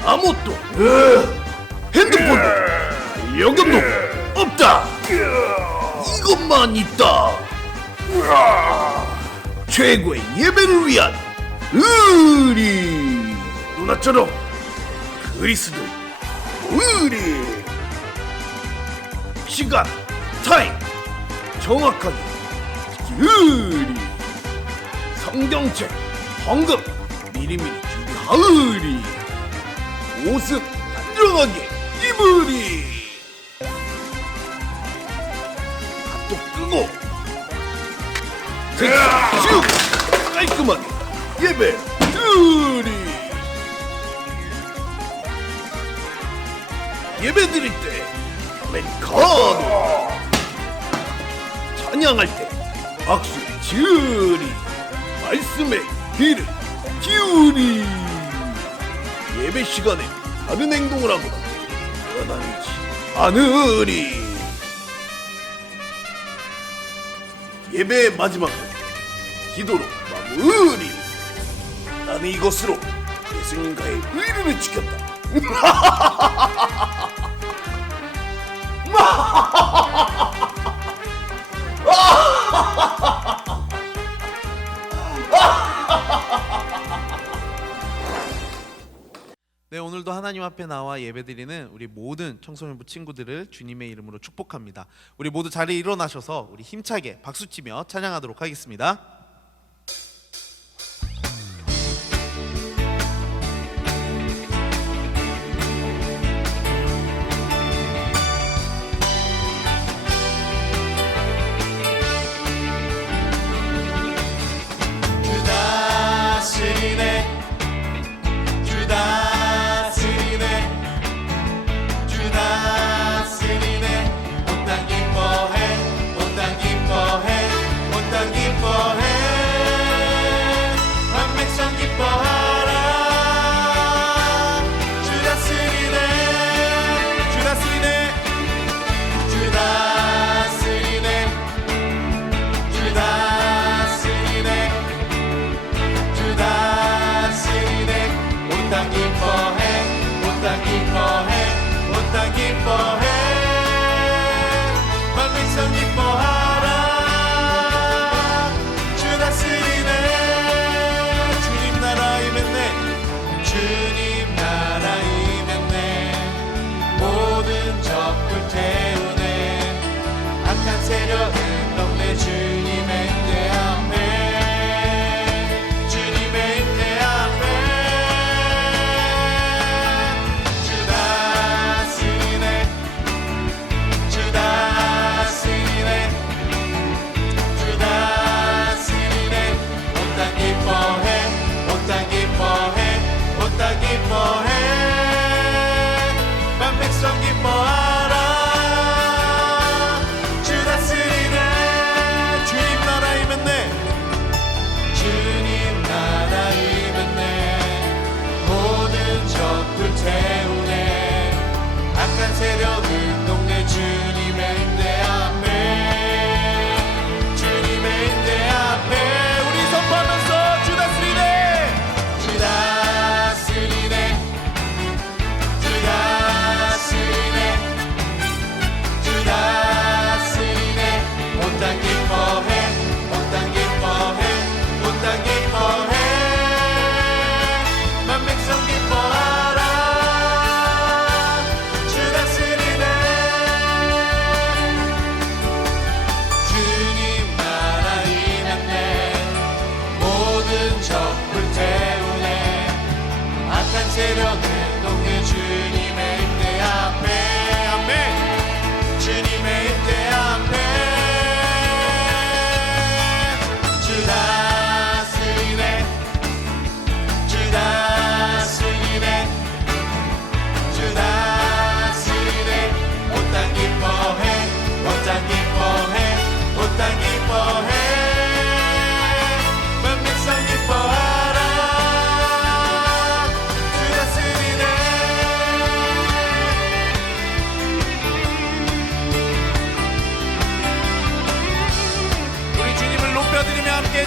잠옷도 핸드폰도 여경도 없다. 이것만 있다. 최고의 예배를 위한 의리. 누나처럼 그리스도의 의리. 시간, 타임 정확하게 의리. 성경책, 헌금 미리미리 준비하으리. 옷은 단정하게 입으리. 핫도 끄고 쭉 깔끔하게 예배 드리. 예배 드릴 때 아메리카노, 찬양할 때 박수 치으리. 말씀에 귀를 기울이. 예배 시간에 다른 행동을 하거나 떠나지 않으리. 예배의 마지막 기도로 마무리. 나는 이것으로 예수님과의 의리를 지켰다. 네, 오늘도 하나님 앞에 나와 예배드리는 우리 모든 청소년부 친구들을 주님의 이름으로 축복합니다. 우리 모두 자리에 일어나셔서 우리 힘차게 박수치며 찬양하도록 하겠습니다. 주 다스리네, 주 다스리네, 주 다스리네. 온 땅 기뻐해, 온 땅 기뻐해, 온 땅 기뻐해.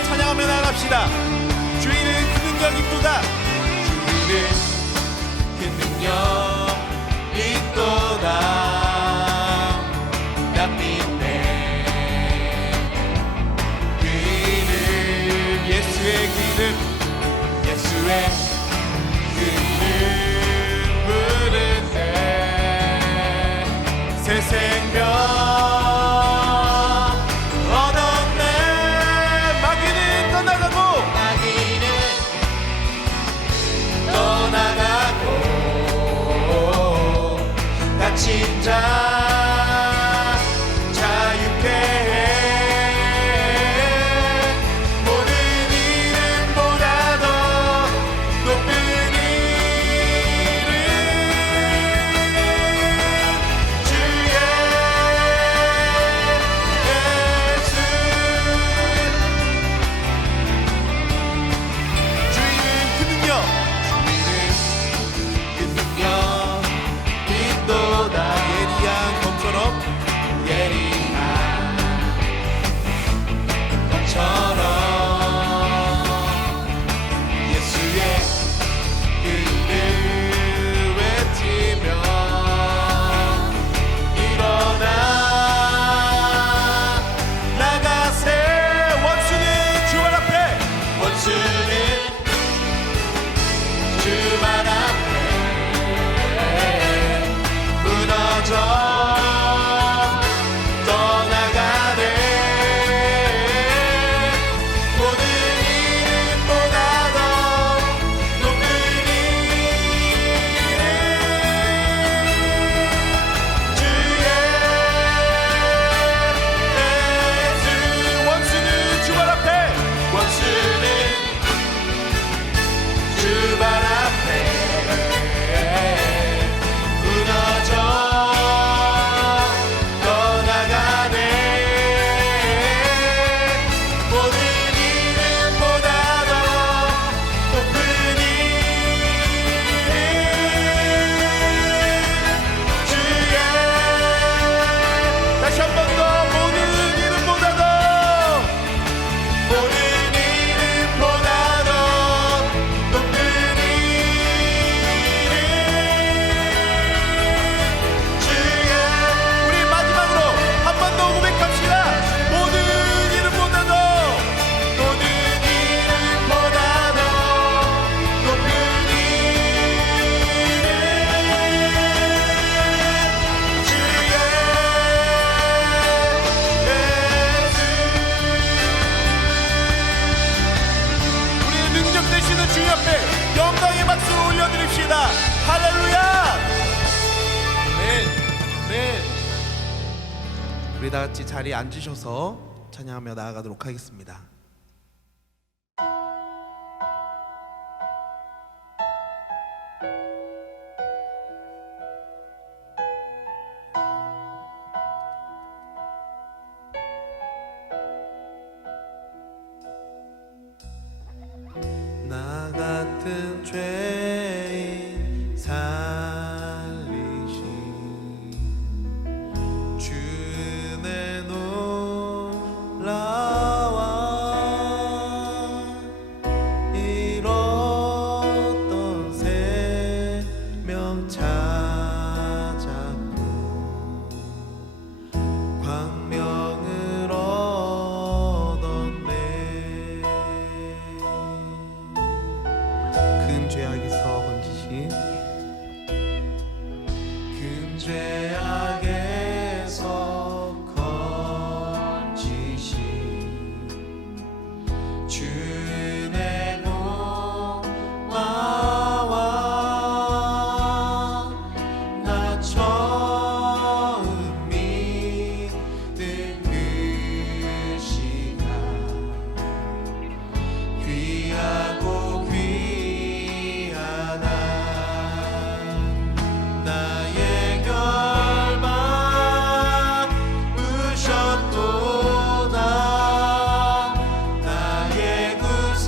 찬양하며 나갑시다. 주인은 그 능력 있도다. 주인은 그 능력 있도다. 낯빛네 그 이름 예수의 그 이름 예수의 그 이름 부르세 새 생명 얻었네. 마귀는 떠나가고 다친 자 자유케 해. 모든 이름보다 더 높은 이름 주 예수. 주인은 그 능력 있도다. 예리한 검처럼 예리한 검처럼 예수의 그 이름 외치며 일어나 나가세. 원수는 주 발 앞에 원수는 주 발 앞에 무너져 떠나가네. 모든 이름보다 더 높은 이름 주 예수. 원수는 주 발 앞에 원수는 주 발 앞에 무너져 떠나가네. 모든 이름보다 더 높은 이름 주의. 다시 한 번 더 모든 이름보다 더 모든 이름보다 더 높은 이름 주의. 우리 마지막으로 한 번 더 고백합시다. 모든 이름보다 더 모든 이름보다 더 높은 이름 주의 예수. 우리의 능력 되시는 주 앞에 영광의 박수 올려드립시다. 할렐루야. 네. 우리 다 같이 자리에 앉으셔서 찬양하며 나아가도록 하겠습니다. 나 같은 죄인 살리신 주의 놀라와 잃었던 생명 찾았고 광명을 얻었네. 큰 죄악에서 건지신 큰 죄악에서 건지신 주의 고마워. 나 처음 믿은 그 시간 귀하고 귀하다. 나의 결박 부셨도다. 나의 구속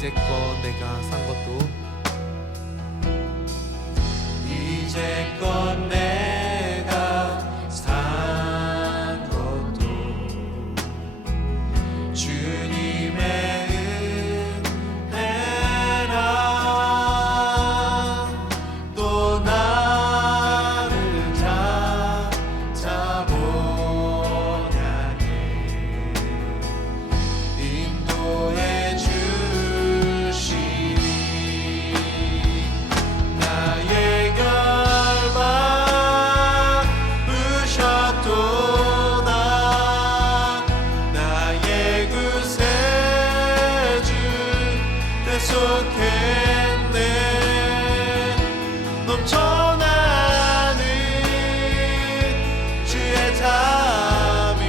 이제껏 내가 산 것도 이제껏 내가 산 것도 주님의 은혜라. 또 나를 찾아보냐니 인도해 주시니 나의 결박 부셨도다. 나의 구세주 대속했네. 넘쳐나는 주의 자비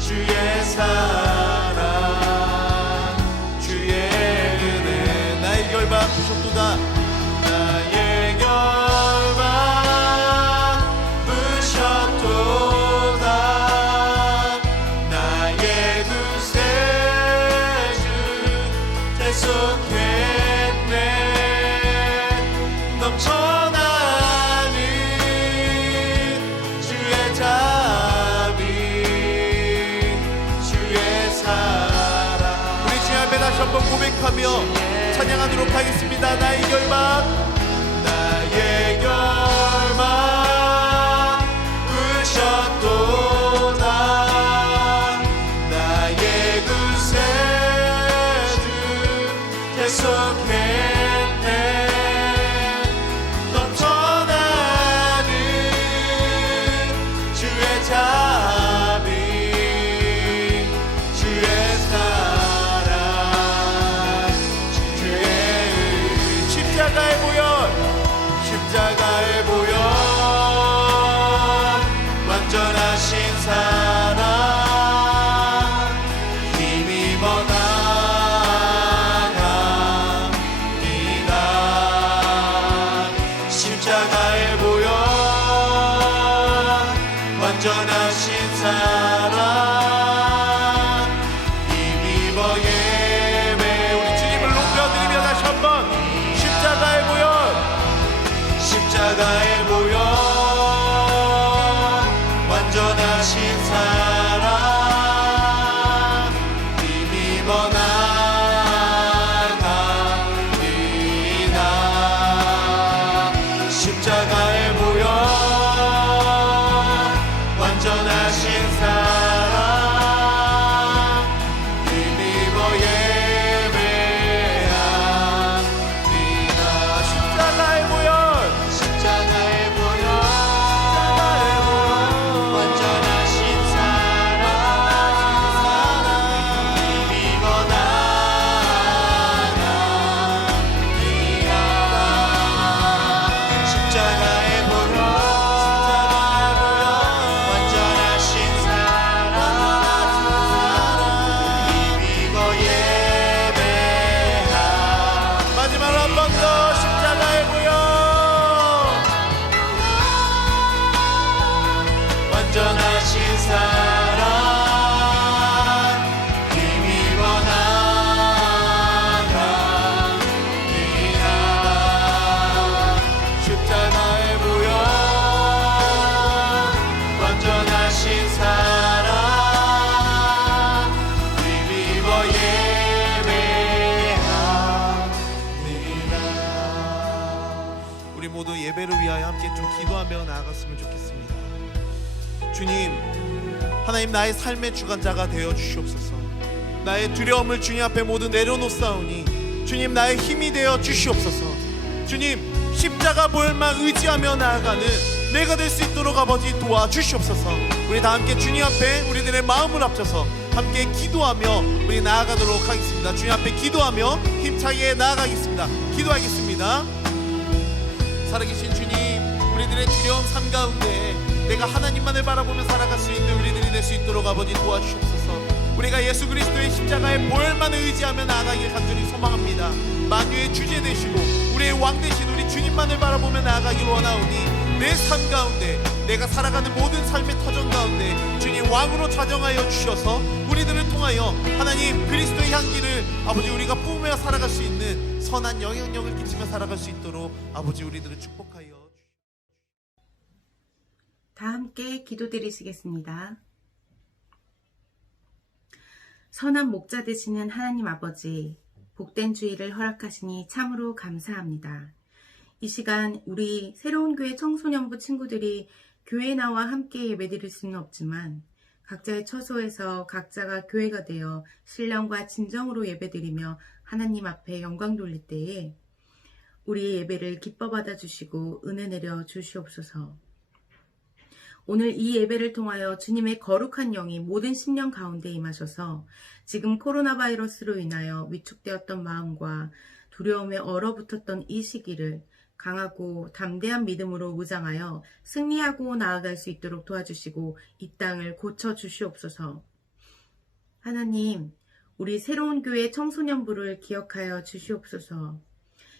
주의 사랑 주의 은혜. 나의 결박 부셨도다. 나의 결박 부셨도다. 나의 구세주 대속했네. 넘쳐나는 주의 자비 주의 사랑. 우리 주님 앞에 다시 한번 고백하며 찬양하도록 하겠습니다. 나의 결박 나의 결박 부셨도다. 나의 구세주 대속했네. 넘쳐나는 주의 자비 주의 사랑 주의 십자가의 보혈 십자가의 보혈 완전하신 사랑 힘입어 나갑니다. 십자가의 보혈 완전하신 사랑 힘입어 예배. 우리 주님을 높여드리며 다시 한번 십자가의 보혈 십자가의 보혈 완전하신 사랑 힘입어 나갑니다. 십자가의 보혈 완전하신 사랑 힘입어 예배합니다. 십자가의 보혈 십자가의 보혈 완전하신 사랑 힘입어 나갑니다. 십자가의 보혈 완전하신 사랑 힘입어 예배하. 마지막으로 한 번 더 십자가의 보혈 완전하신 사랑 힘입어 나갑니다. 십자가의 보혈 완전하신 사랑 힘입어 예배합니다. 우리 모두 예배를 위하여 함께 좀 기도하며 나아갔으면 좋겠습니다. 주님, 하나님 나의 삶의 주관자가 되어 주시옵소서. 나의 두려움을 주님 앞에 모두 내려놓사오니 주님 나의 힘이 되어 주시옵소서. 주님, 십자가 보혈만 의지하며 나아가는 내가 될 수 있도록 아버지 도와주시옵소서. 우리 다 함께 주님 앞에 우리들의 마음을 합쳐서 함께 기도하며 우리 나아가도록 하겠습니다. 주님 앞에 기도하며 힘차게 나아가겠습니다. 기도하겠습니다. 살아계신 주님, 우리들의 두려운 삶 가운데 내가 하나님만을 바라보며 살아갈 수 있는 우리들이 될 수 있도록 아버지 도와주시옵소서. 우리가 예수 그리스도의 십자가의 보혈만을 의지하며 나아가길 간절히 소망합니다. 만유의 주제 되시고 우리의 왕 되신 우리 주님만을 바라보며 나아가길 원하오니 내 삶 가운데, 내가 살아가는 모든 삶의 터전 가운데 주님 왕으로 자정하여 주셔서 우리들을 통하여 하나님 그리스도의 향기를 아버지 우리가 뿜으며 살아갈 수 있는 선한 영향력을 끼치며 살아갈 수 있도록 아버지 우리들을 축복하여 주시옵소서. 다 함께 기도드리시겠습니다. 선한 목자 되시는 하나님 아버지, 복된 주일을 허락하시니 참으로 감사합니다. 이 시간 우리 새로운 교회 청소년부 친구들이 교회 나와 함께 예배드릴 수는 없지만 각자의 처소에서 각자가 교회가 되어 신령과 진정으로 예배드리며 하나님 앞에 영광 돌릴 때에 우리의 예배를 기뻐 받아주시고 은혜 내려 주시옵소서. 오늘 이 예배를 통하여 주님의 거룩한 영이 모든 심령 가운데 임하셔서 지금 코로나 바이러스로 인하여 위축되었던 마음과 두려움에 얼어붙었던 이 시기를 강하고 담대한 믿음으로 무장하여 승리하고 나아갈 수 있도록 도와주시고 이 땅을 고쳐주시옵소서. 하나님, 우리 새로운 교회 청소년부를 기억하여 주시옵소서.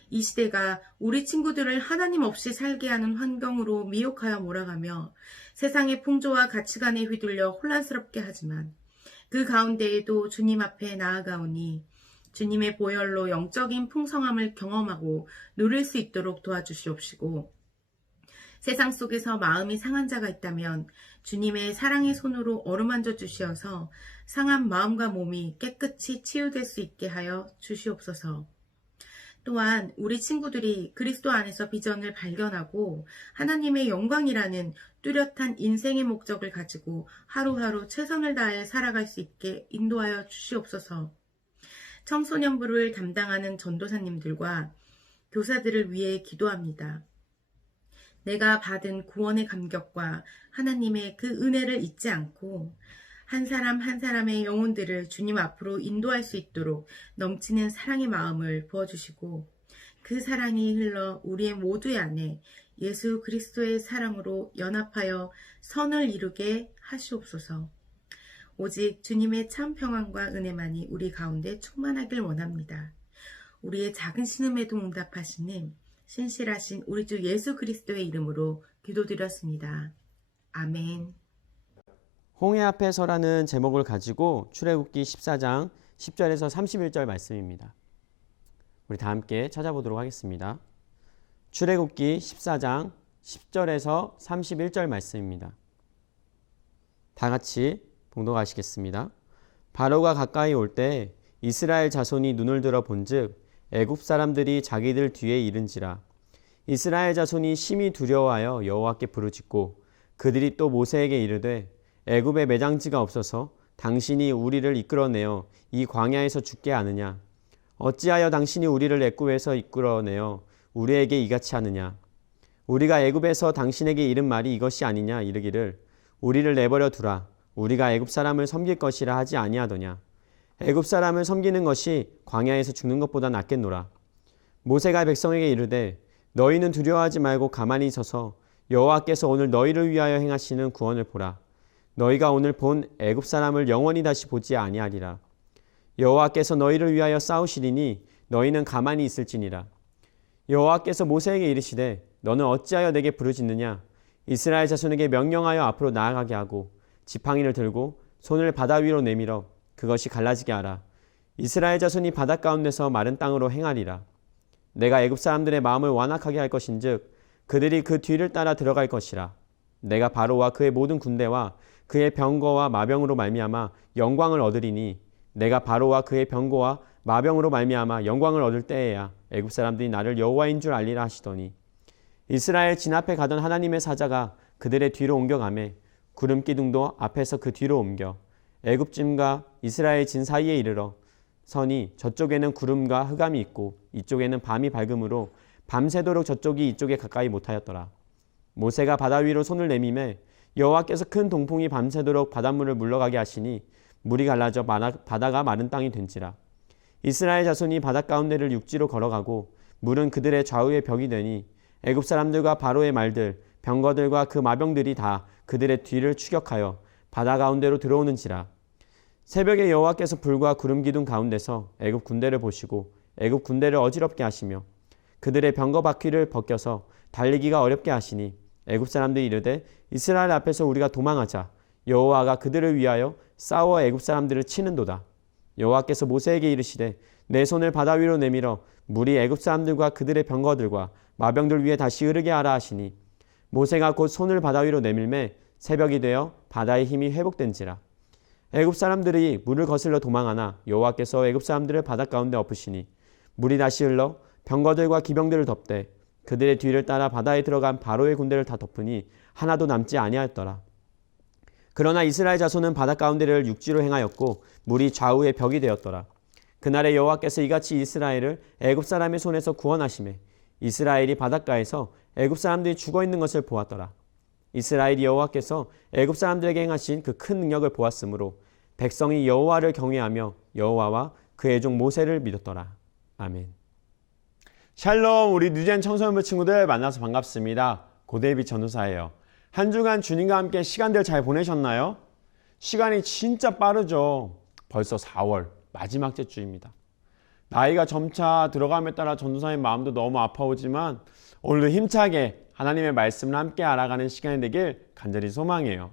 이 시대가 우리 친구들을 하나님 없이 살게 하는 환경으로 미혹하여 몰아가며 세상의 풍조와 가치관에 휘둘려 혼란스럽게 하지만 그 가운데에도 주님 앞에 나아가오니 주님의 보혈로 영적인 풍성함을 경험하고 누릴 수 있도록 도와주시옵시고 세상 속에서 마음이 상한 자가 있다면 주님의 사랑의 손으로 어루만져 주시어서 상한 마음과 몸이 깨끗이 치유될 수 있게 하여 주시옵소서. 또한 우리 친구들이 그리스도 안에서 비전을 발견하고 하나님의 영광이라는 뚜렷한 인생의 목적을 가지고 하루하루 최선을 다해 살아갈 수 있게 인도하여 주시옵소서. 청소년부를 담당하는 전도사님들과 교사들을 위해 기도합니다. 내가 받은 구원의 감격과 하나님의 그 은혜를 잊지 않고 한 사람 한 사람의 영혼들을 주님 앞으로 인도할 수 있도록 넘치는 사랑의 마음을 부어주시고 그 사랑이 흘러 우리의 모두의 안에 예수 그리스도의 사랑으로 연합하여 선을 이루게 하시옵소서. 오직 주님의 참 평안과 은혜만이 우리 가운데 충만하길 원합니다. 우리의 작은 신음에도 응답하시는 신실하신 우리 주 예수 그리스도의 이름으로 기도드렸습니다. 아멘. 홍해 앞에 서라는 제목을 가지고 출애굽기 14장 10절에서 31절 말씀입니다. 우리 다 함께 찾아보도록 하겠습니다. 출애굽기 14장 10절에서 31절 말씀입니다. 다 같이 봉독하시겠습니다. 바로가 가까이 올 때 이스라엘 자손이 눈을 들어 본즉 애굽 사람들이 자기들 뒤에 이른지라. 이스라엘 자손이 심히 두려워하여 여호와께 부르짖고 그들이 또 모세에게 이르되 애굽에 매장지가 없어서 당신이 우리를 이끌어내어 이 광야에서 죽게 하느냐? 어찌하여 당신이 우리를 애굽에서 이끌어내어 우리에게 이같이 하느냐? 우리가 애굽에서 당신에게 이른 말이 이것이 아니냐? 이르기를 우리를 내버려 두라. 우리가 애굽 사람을 섬길 것이라 하지 아니하더냐? 애굽 사람을 섬기는 것이 광야에서 죽는 것보다 낫겠노라. 모세가 백성에게 이르되 너희는 두려워하지 말고 가만히 서서 여호와께서 오늘 너희를 위하여 행하시는 구원을 보라. 너희가 오늘 본 애굽 사람을 영원히 다시 보지 아니하리라. 여호와께서 너희를 위하여 싸우시리니 너희는 가만히 있을지니라. 여호와께서 모세에게 이르시되 너는 어찌하여 내게 부르짖느냐? 이스라엘 자손에게 명령하여 앞으로 나아가게 하고 지팡이를 들고 손을 바다 위로 내밀어 그것이 갈라지게 하라. 이스라엘 자손이 바다 가운데서 마른 땅으로 행하리라. 내가 애굽 사람들의 마음을 완악하게 할 것인즉 그들이 그 뒤를 따라 들어갈 것이라. 내가 바로와 그의 모든 군대와 그의 병거와 마병으로 말미암아 영광을 얻으리니 내가 바로와 그의 병거와 마병으로 말미암아 영광을 얻을 때에야 애굽 사람들이 나를 여호와인 줄 알리라 하시더니 이스라엘 진 앞에 가던 하나님의 사자가 그들의 뒤로 옮겨가매 구름 기둥도 앞에서 그 뒤로 옮겨 애굽 짐과 이스라엘 진 사이에 이르러 서니 저쪽에는 구름과 흑암이 있고 이쪽에는 밤이 밝음으로 밤새도록 저쪽이 이쪽에 가까이 못하였더라. 모세가 바다 위로 손을 내미매 여호와께서 큰 동풍이 밤새도록 바닷물을 물러가게 하시니 물이 갈라져 바다가 마른 땅이 된지라. 이스라엘 자손이 바다 가운데를 육지로 걸어가고 물은 그들의 좌우에 벽이 되니 애굽 사람들과 바로의 말들 병거들과 그 마병들이 다 그들의 뒤를 추격하여 바다 가운데로 들어오는지라. 새벽에 여호와께서 불과 구름 기둥 가운데서 애굽 군대를 보시고 애굽 군대를 어지럽게 하시며 그들의 병거 바퀴를 벗겨서 달리기가 어렵게 하시니 애굽 사람들이 이르되 이스라엘 앞에서 우리가 도망하자. 여호와가 그들을 위하여 싸워 애굽 사람들을 치는도다. 여호와께서 모세에게 이르시되 내 손을 바다 위로 내밀어 물이 애굽 사람들과 그들의 병거들과 마병들 위에 다시 흐르게 하라 하시니 모세가 곧 손을 바다 위로 내밀매 새벽이 되어 바다의 힘이 회복된지라. 애굽 사람들이 물을 거슬러 도망하나 여호와께서 애굽 사람들을 바다 가운데 엎으시니 물이 다시 흘러 병거들과 기병들을 덮되 그들의 뒤를 따라 바다에 들어간 바로의 군대를 다 덮으니 하나도 남지 아니하였더라. 그러나 이스라엘 자손은 바다 가운데를 육지로 행하였고 물이 좌우에 벽이 되었더라. 그날에 여호와께서 이같이 이스라엘을 애굽 사람의 손에서 구원하시매 이스라엘이 바닷가에서 애굽 사람들이 죽어 있는 것을 보았더라. 이스라엘이 여호와께서 애굽 사람들에게 행하신 그 큰 능력을 보았으므로 백성이 여호와를 경외하며 여호와와 그의 종 모세를 믿었더라. 아멘. 샬롬, 우리 뉴젠 청소년부 친구들 만나서 반갑습니다. 고데이비 전도사예요. 한 주간 주님과 함께 시간들 잘 보내셨나요? 시간이 진짜 빠르죠. 벌써 4월 마지막 주입니다. 나이가 점차 들어감에 따라 전도사의 마음도 너무 아파오지만 오늘도 힘차게 하나님의 말씀을 함께 알아가는 시간이 되길 간절히 소망해요.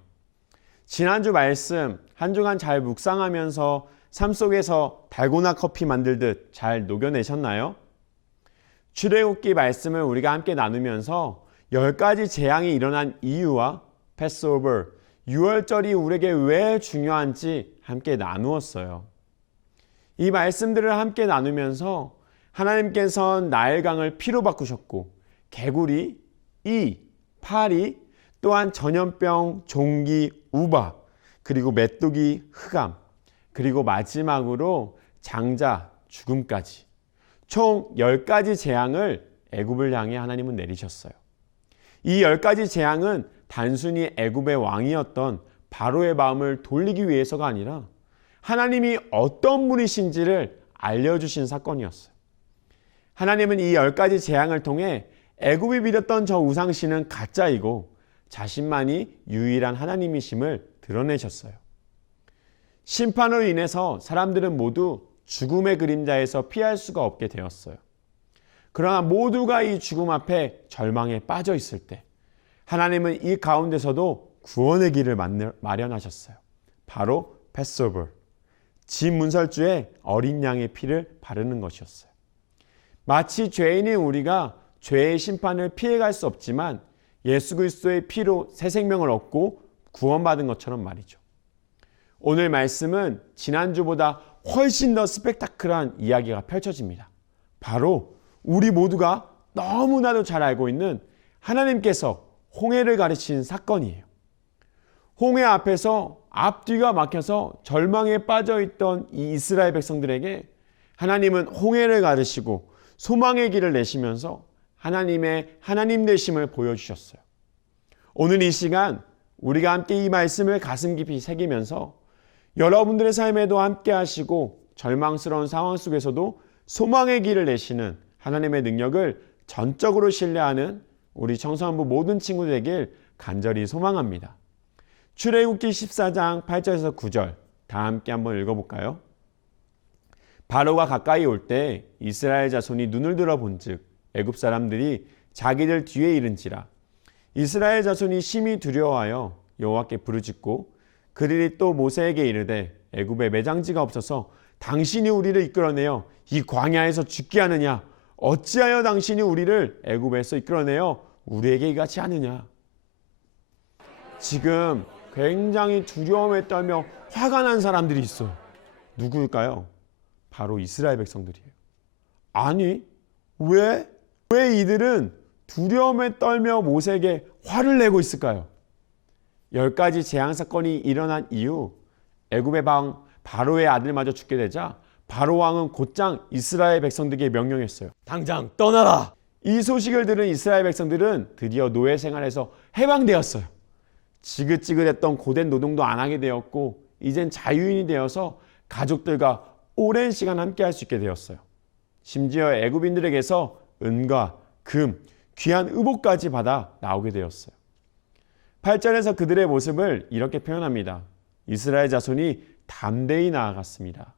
지난주 말씀 한 주간 잘 묵상하면서 삶 속에서 달고나 커피 만들듯 잘 녹여내셨나요? 출애굽기 말씀을 우리가 함께 나누면서 10가지 재앙이 일어난 이유와 패스오버, 유월절이 우리에게 왜 중요한지 함께 나누었어요. 이 말씀들을 함께 나누면서 하나님께서는 나일강을 피로 바꾸셨고 개구리, 이, 파리, 또한 전염병, 종기, 우박, 그리고 메뚜기, 흑암, 그리고 마지막으로 장자, 죽음까지 총 10가지 재앙을 애굽을 향해 하나님은 내리셨어요. 이 10가지 재앙은 단순히 애굽의 왕이었던 바로의 마음을 돌리기 위해서가 아니라 하나님이 어떤 분이신지를 알려주신 사건이었어요. 하나님은 이 10가지 재앙을 통해 애굽이 믿었던 저 우상신은 가짜이고 자신만이 유일한 하나님이심을 드러내셨어요. 심판으로 인해서 사람들은 모두 죽음의 그림자에서 피할 수가 없게 되었어요. 그러나 모두가 이 죽음 앞에 절망에 빠져 있을 때 하나님은 이 가운데서도 구원의 길을 마련하셨어요. 바로 패스오버, 진 문설주에 어린 양의 피를 바르는 것이었어요. 마치 죄인인 우리가 죄의 심판을 피해갈 수 없지만 예수 그리스도의 피로 새 생명을 얻고 구원받은 것처럼 말이죠. 오늘 말씀은 지난주보다 훨씬 더 스펙타클한 이야기가 펼쳐집니다. 바로 우리 모두가 너무나도 잘 알고 있는 하나님께서 홍해를 가르친 사건이에요. 홍해 앞에서 앞뒤가 막혀서 절망에 빠져있던 이 이스라엘 백성들에게 하나님은 홍해를 가르시고 소망의 길을 내시면서 하나님의 하나님 되심을 보여주셨어요. 오늘 이 시간 우리가 함께 이 말씀을 가슴 깊이 새기면서 여러분들의 삶에도 함께 하시고 절망스러운 상황 속에서도 소망의 길을 내시는 하나님의 능력을 전적으로 신뢰하는 우리 청소년부 모든 친구들에게 간절히 소망합니다. 출애굽기 14장 8절에서 9절 다 함께 한번 읽어볼까요? 바로가 가까이 올 때 이스라엘 자손이 눈을 들어 본즉 애굽 사람들이 자기들 뒤에 이른지라. 이스라엘 자손이 심히 두려워하여 여호와께 부르짖고 그들이 또 모세에게 이르되 애굽에 매장지가 없어서 당신이 우리를 이끌어내어 이 광야에서 죽게 하느냐? 어찌하여 당신이 우리를 애굽에서 이끌어내어 우리에게 이같이 하느냐? 지금 굉장히 두려움에 떨며 화가 난 사람들이 있어요. 누구일까요? 바로 이스라엘 백성들이에요. 아니, 왜 이들은 두려움에 떨며 모세에게 화를 내고 있을까요? 10가지 재앙 사건이 일어난 이후 애굽의 방 바로의 아들마저 죽게 되자 바로 왕은 곧장 이스라엘 백성들에게 명령했어요. 당장 떠나라! 이 소식을 들은 이스라엘 백성들은 드디어 노예 생활에서 해방되었어요. 지긋지긋했던 고된 노동도 안 하게 되었고 이젠 자유인이 되어서 가족들과 오랜 시간 함께 할 수 있게 되었어요. 심지어 애굽인들에게서 은과 금, 귀한 의복까지 받아 나오게 되었어요. 8절에서 그들의 모습을 이렇게 표현합니다. 이스라엘 자손이 담대히 나아갔습니다.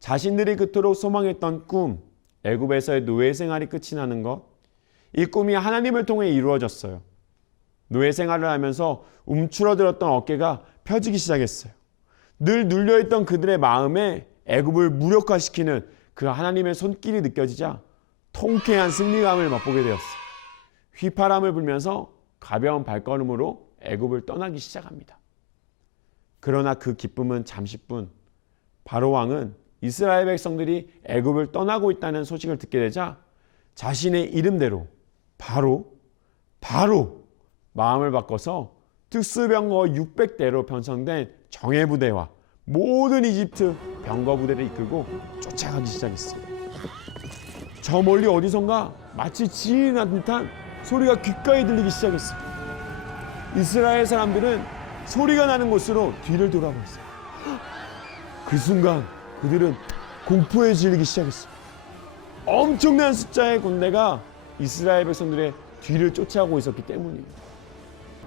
자신들이 그토록 소망했던 꿈, 애굽에서의 노예 생활이 끝이 나는 것, 이 꿈이 하나님을 통해 이루어졌어요. 노예 생활을 하면서 움츠러들었던 어깨가 펴지기 시작했어요. 늘 눌려있던 그들의 마음에 애굽을 무력화시키는 그 하나님의 손길이 느껴지자 통쾌한 승리감을 맛보게 되었어요. 휘파람을 불면서 가벼운 발걸음으로 애굽을 떠나기 시작합니다. 그러나 그 기쁨은 잠시뿐. 바로 왕은 이스라엘 백성들이 애굽을 떠나고 있다는 소식을 듣게 되자 자신의 이름대로 바로 마음을 바꿔서 특수병거 600대로 편성된 정예부대와 모든 이집트 병거 부대를 이끌고 쫓아가기 시작했습니다. 저 멀리 어디선가 마치 지진이 난 듯한 소리가 귓가에 들리기 시작했어요. 이스라엘 사람들은 소리가 나는 곳으로 뒤를 돌아봤어요. 그 순간 그들은 공포에 질리기 시작했어요. 엄청난 숫자의 군대가 이스라엘 백성들의 뒤를 쫓아오고 있었기 때문이에요.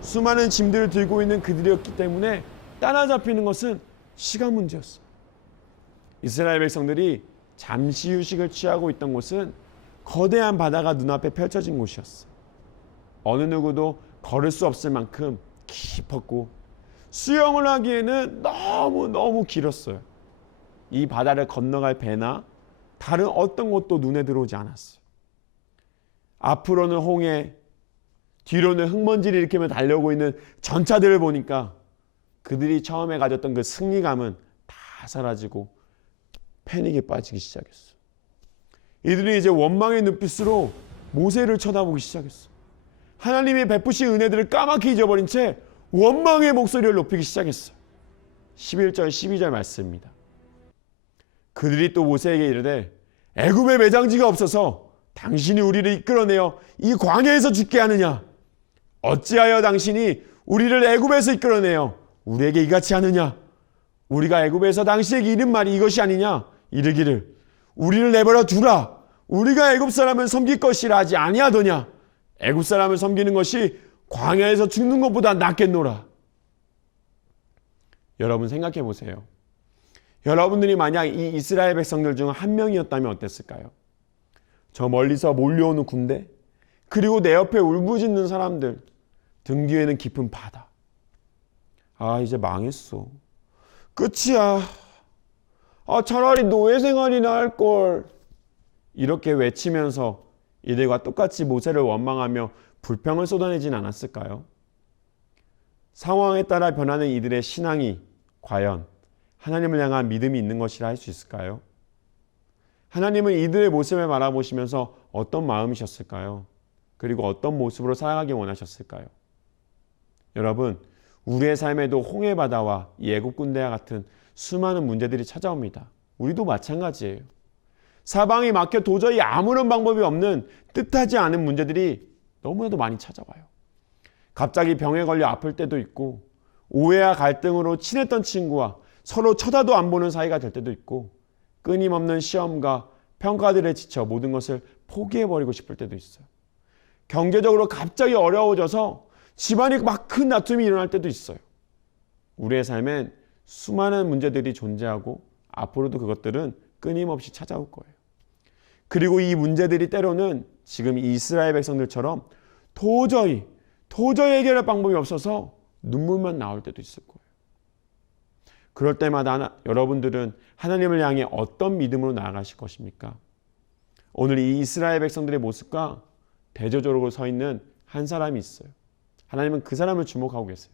수많은 짐들을 들고 있는 그들이었기 때문에 따라잡히는 것은 시간 문제였어요. 이스라엘 백성들이 잠시 휴식을 취하고 있던 곳은 거대한 바다가 눈앞에 펼쳐진 곳이었어요. 어느 누구도 걸을 수 없을 만큼 깊었고 수영을 하기에는 너무 길었어요. 이 바다를 건너갈 배나 다른 어떤 것도 눈에 들어오지 않았어요. 앞으로는 홍해, 뒤로는 흙먼지를 일으키며 달려오고 있는 전차들을 보니까 그들이 처음에 가졌던 그 승리감은 다 사라지고 패닉에 빠지기 시작했어. 이들이 이제 원망의 눈빛으로 모세를 쳐다보기 시작했어. 하나님이 베푸신 은혜들을 까맣게 잊어버린 채 원망의 목소리를 높이기 시작했어. 11절 12절 말씀입니다. 그들이 또 모세에게 이르되 애굽에 매장지가 없어서 당신이 우리를 이끌어내어 이 광야에서 죽게 하느냐? 어찌하여 당신이 우리를 애굽에서 이끌어내어 우리에게 이같이 하느냐? 우리가 애굽에서 당신에게 이른 말이 이것이 아니냐? 이르기를 우리를 내버려 두라. 우리가 애굽 사람을 섬길 것이라 하지 아니하더냐? 애굽 사람을 섬기는 것이 광야에서 죽는 것보다 낫겠노라. 여러분 생각해 보세요. 여러분들이 만약 이 이스라엘 백성들 중 한 명이었다면 어땠을까요? 저 멀리서 몰려오는 군대, 그리고 내 옆에 울부짖는 사람들, 등 뒤에는 깊은 바다. 아, 이제 망했어. 끝이야. 아, 차라리 노예 생활이나 할걸. 이렇게 외치면서 이들과 똑같이 모세를 원망하며 불평을 쏟아내진 않았을까요? 상황에 따라 변하는 이들의 신앙이 과연 하나님을 향한 믿음이 있는 것이라 할 수 있을까요? 하나님은 이들의 모습을 바라보시면서 어떤 마음이셨을까요? 그리고 어떤 모습으로 살아가기 원하셨을까요? 여러분, 우리의 삶에도 홍해 바다와 이 애굽 군대와 같은 수많은 문제들이 찾아옵니다. 우리도 마찬가지예요. 사방이 막혀 도저히 아무런 방법이 없는 뜻하지 않은 문제들이 너무나도 많이 찾아와요. 갑자기 병에 걸려 아플 때도 있고, 오해와 갈등으로 친했던 친구와 서로 쳐다도 안 보는 사이가 될 때도 있고, 끊임없는 시험과 평가들에 지쳐 모든 것을 포기해버리고 싶을 때도 있어요. 경제적으로 갑자기 어려워져서 집안이 막 큰 다툼이 일어날 때도 있어요. 우리의 삶엔 수많은 문제들이 존재하고 앞으로도 그것들은 끊임없이 찾아올 거예요. 그리고 이 문제들이 때로는 지금 이 이스라엘 백성들처럼 도저히 해결할 방법이 없어서 눈물만 나올 때도 있을 거예요. 그럴 때마다 여러분들은 하나님을 향해 어떤 믿음으로 나아가실 것입니까? 오늘 이 이스라엘 백성들의 모습과 대조적으로 서 있는 한 사람이 있어요. 하나님은 그 사람을 주목하고 계세요.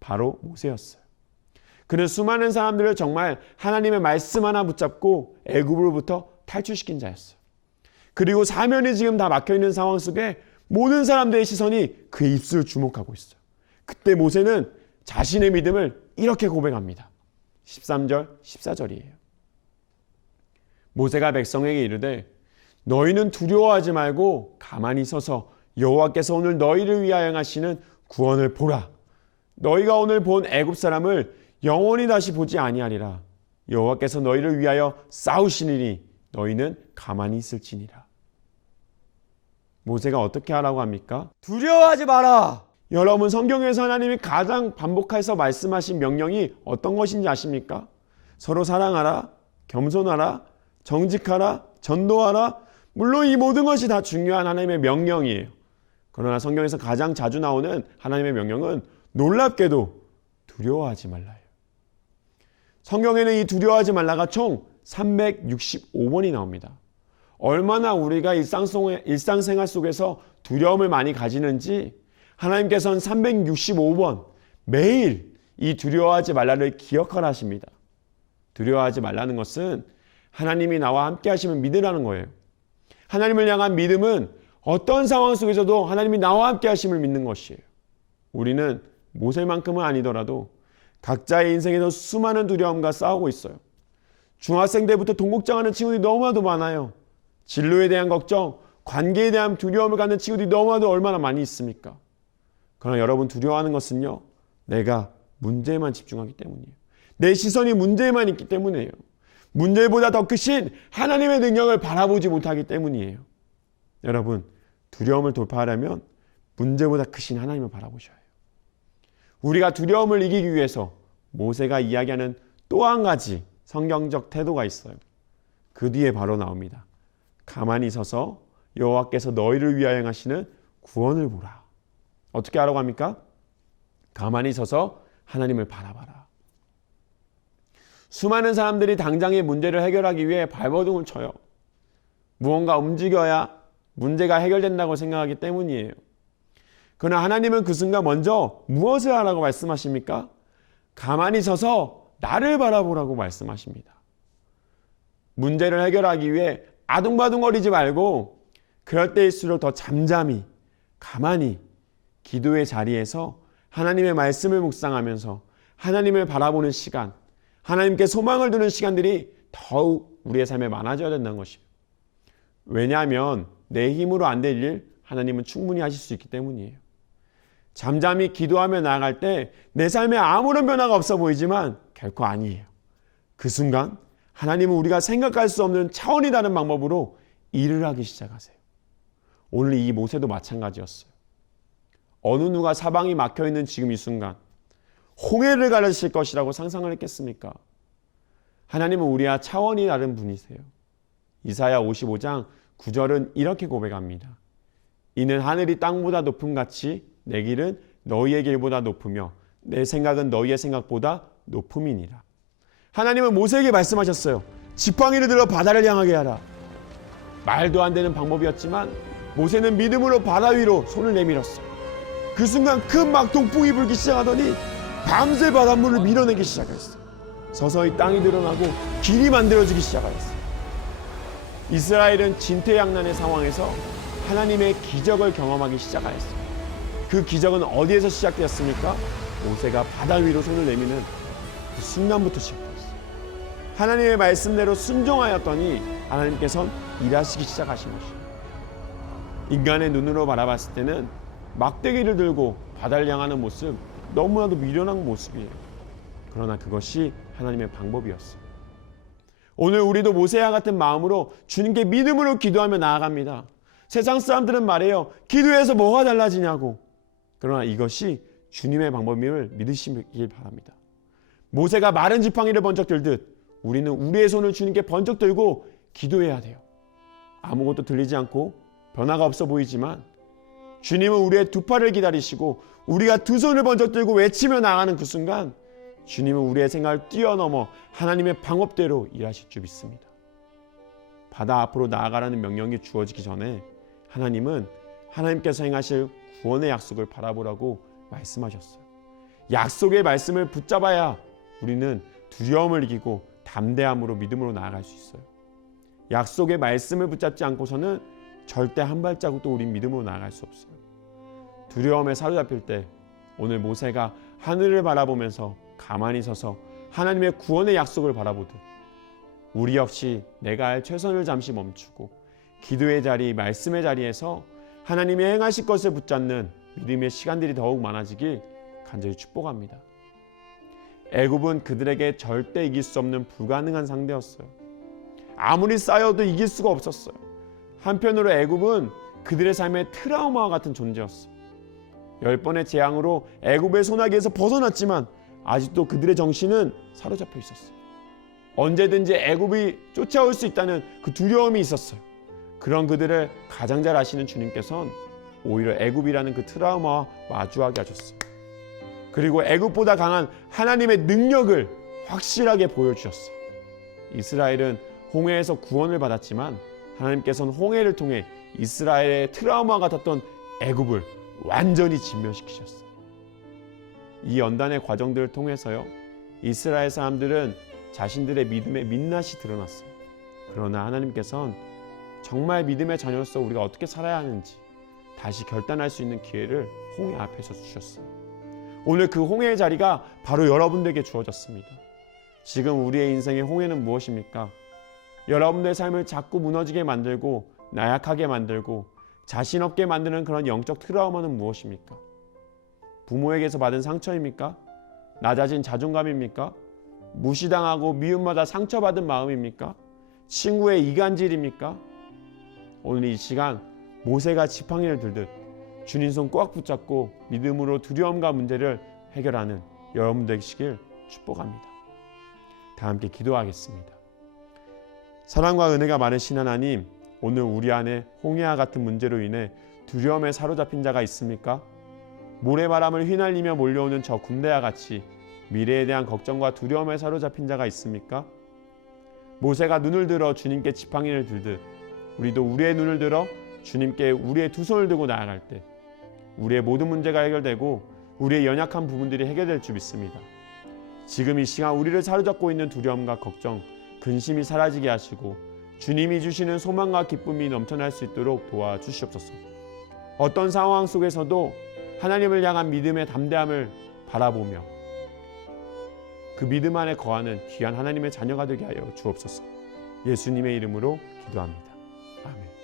바로 모세였어요. 그는 수많은 사람들을 정말 하나님의 말씀 하나 붙잡고 애굽으로부터 탈출시킨 자였어요. 그리고 사면이 지금 다 막혀있는 상황 속에 모든 사람들의 시선이 그의 입술을 주목하고 있어요. 그때 모세는 자신의 믿음을 이렇게 고백합니다. 13절, 14절이에요. 모세가 백성에게 이르되 너희는 두려워하지 말고 가만히 서서 여호와께서 오늘 너희를 위하여 하시는 구원을 보라. 너희가 오늘 본 애굽 사람을 영원히 다시 보지 아니하리라. 여호와께서 너희를 위하여 싸우시니니 너희는 가만히 있을지니라. 모세가 어떻게 하라고 합니까? 두려워하지 마라. 여러분, 성경에서 하나님이 가장 반복해서 말씀하신 명령이 어떤 것인지 아십니까? 서로 사랑하라, 겸손하라, 정직하라, 전도하라. 물론 이 모든 것이 다 중요한 하나님의 명령이에요. 그러나 성경에서 가장 자주 나오는 하나님의 명령은 놀랍게도 두려워하지 말라예요. 성경에는 이 두려워하지 말라가 총 365번이 나옵니다. 얼마나 우리가 일상생활 속에서 두려움을 많이 가지는지 하나님께서는 365번 매일 이 두려워하지 말라를 기억하라 하십니다. 두려워하지 말라는 것은 하나님이 나와 함께 하시면 믿으라는 거예요. 하나님을 향한 믿음은 어떤 상황 속에서도 하나님이 나와 함께 하심을 믿는 것이에요. 우리는 모세만큼은 아니더라도 각자의 인생에서 수많은 두려움과 싸우고 있어요. 중학생 때부터 동국장하는 친구들이 너무나도 많아요. 진로에 대한 걱정, 관계에 대한 두려움을 갖는 친구들이 너무나도 얼마나 많이 있습니까? 그러나 여러분 두려워하는 것은요, 내가 문제에만 집중하기 때문이에요. 내 시선이 문제에만 있기 때문이에요. 문제보다 더 크신 하나님의 능력을 바라보지 못하기 때문이에요. 여러분, 두려움을 돌파하려면 문제보다 크신 하나님을 바라보셔야 해요. 우리가 두려움을 이기기 위해서 모세가 이야기하는 또 한 가지 성경적 태도가 있어요. 그 뒤에 바로 나옵니다. 가만히 서서 여호와께서 너희를 위하여 행하시는 구원을 보라. 어떻게 하라고 합니까? 가만히 서서 하나님을 바라봐라. 수많은 사람들이 당장의 문제를 해결하기 위해 발버둥을 쳐요. 무언가 움직여야 문제가 해결된다고 생각하기 때문이에요. 그러나 하나님은 그 순간 먼저 무엇을 하라고 말씀하십니까? 가만히 서서 나를 바라보라고 말씀하십니다. 문제를 해결하기 위해 아둥바둥거리지 말고 그럴 때일수록 더 잠잠히 가만히 기도의 자리에서 하나님의 말씀을 묵상하면서 하나님을 바라보는 시간, 하나님께 소망을 두는 시간들이 더욱 우리의 삶에 많아져야 된다는 것이에요. 왜냐하면 내 힘으로 안 될 일 하나님은 충분히 하실 수 있기 때문이에요. 잠잠히 기도하며 나아갈 때 내 삶에 아무런 변화가 없어 보이지만 결코 아니에요. 그 순간 하나님은 우리가 생각할 수 없는 차원이 다른 방법으로 일을 하기 시작하세요. 오늘 이 모세도 마찬가지였어요. 어느 누가 사방이 막혀있는 지금 이 순간 홍해를 가르칠 것이라고 상상을 했겠습니까? 하나님은 우리와 차원이 다른 분이세요. 이사야 55장 9절은 이렇게 고백합니다. 이는 하늘이 땅보다 높음 같이 내 길은 너희의 길보다 높으며 내 생각은 너희의 생각보다 높음이니라. 하나님은 모세에게 말씀하셨어요. 지팡이를 들어 바다를 향하게 하라. 말도 안 되는 방법이었지만 모세는 믿음으로 바다 위로 손을 내밀었어요. 그 순간 큰 막 동풍이 불기 시작하더니 밤새 바닷물을 밀어내기 시작했어요. 서서히 땅이 드러나고 길이 만들어지기 시작하였어요. 이스라엘은 진퇴양난의 상황에서 하나님의 기적을 경험하기 시작하였어요. 그 기적은 어디에서 시작되었습니까? 모세가 바다 위로 손을 내미는 그 순간부터 시작되었어요. 하나님의 말씀대로 순종하였더니 하나님께서는 일하시기 시작하신 것이에요. 인간의 눈으로 바라봤을 때는 막대기를 들고 바다를 향하는 모습 너무나도 미련한 모습이에요. 그러나 그것이 하나님의 방법이었어요. 오늘 우리도 모세와 같은 마음으로 주님께 믿음으로 기도하며 나아갑니다. 세상 사람들은 말해요. 기도해서 뭐가 달라지냐고. 그러나 이것이 주님의 방법임을 믿으시길 바랍니다. 모세가 마른 지팡이를 번쩍 들듯 우리는 우리의 손을 주님께 번쩍 들고 기도해야 돼요. 아무것도 들리지 않고 변화가 없어 보이지만 주님은 우리의 두 팔을 기다리시고 우리가 두 손을 번쩍 들고 외치며 나가는 그 순간 주님은 우리의 생각을 뛰어넘어 하나님의 방법대로 일하실 줄 믿습니다. 바다 앞으로 나아가라는 명령이 주어지기 전에 하나님은 하나님께서 행하실 구원의 약속을 바라보라고 말씀하셨어요. 약속의 말씀을 붙잡아야 우리는 두려움을 이기고 담대함으로 믿음으로 나아갈 수 있어요. 약속의 말씀을 붙잡지 않고서는 절대 한 발자국도 우린 믿음으로 나아갈 수 없어요. 두려움에 사로잡힐 때 오늘 모세가 하늘을 바라보면서 가만히 서서 하나님의 구원의 약속을 바라보듯 우리 역시 내가 할 최선을 잠시 멈추고 기도의 자리, 말씀의 자리에서 하나님이 행하실 것을 붙잡는 믿음의 시간들이 더욱 많아지길 간절히 축복합니다. 애굽은 그들에게 절대 이길 수 없는 불가능한 상대였어요. 아무리 쌓여도 이길 수가 없었어요. 한편으로 애굽은 그들의 삶의 트라우마와 같은 존재였어요. 10번의 재앙으로 애굽의 소나기에서 벗어났지만 아직도 그들의 정신은 사로잡혀 있었어요. 언제든지 애굽이 쫓아올 수 있다는 그 두려움이 있었어요. 그런 그들을 가장 잘 아시는 주님께서는 오히려 애굽이라는 그 트라우마와 마주하게 하셨어요. 그리고 애굽보다 강한 하나님의 능력을 확실하게 보여주셨어요. 이스라엘은 홍해에서 구원을 받았지만 하나님께서는 홍해를 통해 이스라엘의 트라우마 같았던 애굽을 완전히 진멸시키셨어요. 이 연단의 과정들을 통해서요, 이스라엘 사람들은 자신들의 믿음의 민낯이 드러났어요. 그러나 하나님께서는 정말 믿음의 자녀로서 우리가 어떻게 살아야 하는지 다시 결단할 수 있는 기회를 홍해 앞에서 주셨어요. 오늘 그 홍해의 자리가 바로 여러분들에게 주어졌습니다. 지금 우리의 인생의 홍해는 무엇입니까? 여러분들의 삶을 자꾸 무너지게 만들고 나약하게 만들고 자신 없게 만드는 그런 영적 트라우마는 무엇입니까? 부모에게서 받은 상처입니까? 낮아진 자존감입니까? 무시당하고 미움받아 상처받은 마음입니까? 친구의 이간질입니까? 오늘 이 시간 모세가 지팡이를 들듯 주님 손 꽉 붙잡고 믿음으로 두려움과 문제를 해결하는 여러분 되시길 축복합니다. 다 함께 기도하겠습니다. 사랑과 은혜가 많으신 하나님, 오늘 우리 안에 홍해와 같은 문제로 인해 두려움에 사로잡힌 자가 있습니까? 모래바람을 휘날리며 몰려오는 저 군대와 같이 미래에 대한 걱정과 두려움에 사로잡힌 자가 있습니까? 모세가 눈을 들어 주님께 지팡이를 들듯 우리도 우리의 눈을 들어 주님께 우리의 두 손을 들고 나아갈 때 우리의 모든 문제가 해결되고 우리의 연약한 부분들이 해결될 줄 믿습니다. 지금 이 시간 우리를 사로잡고 있는 두려움과 걱정, 근심이 사라지게 하시고 주님이 주시는 소망과 기쁨이 넘쳐날 수 있도록 도와주시옵소서. 어떤 상황 속에서도 하나님을 향한 믿음의 담대함을 바라보며 그 믿음 안에 거하는 귀한 하나님의 자녀가 되게 하여 주옵소서. 예수님의 이름으로 기도합니다. 아멘.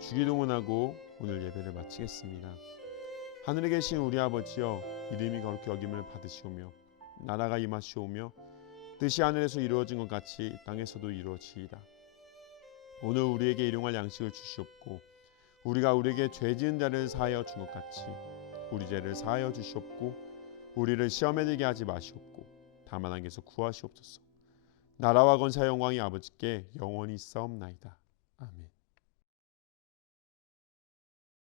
주기도문하고 오늘 예배를 마치겠습니다. 하늘에 계신 우리 아버지여, 이름이 거룩히 여김을 받으시오며 나라가 임하시오며 뜻이 하늘에서 이루어진 것 같이 땅에서도 이루어지이다. 오늘 우리에게 일용할 양식을 주시옵고 우리가 우리에게 죄 지은 자를 사하여 준 것 같이 우리 죄를 사하여 주시옵고 우리를 시험에 들게 하지 마시옵고 다만 악에서 구하시옵소서. 나라와 권세 영광이 아버지께 영원히 있사옵나이다.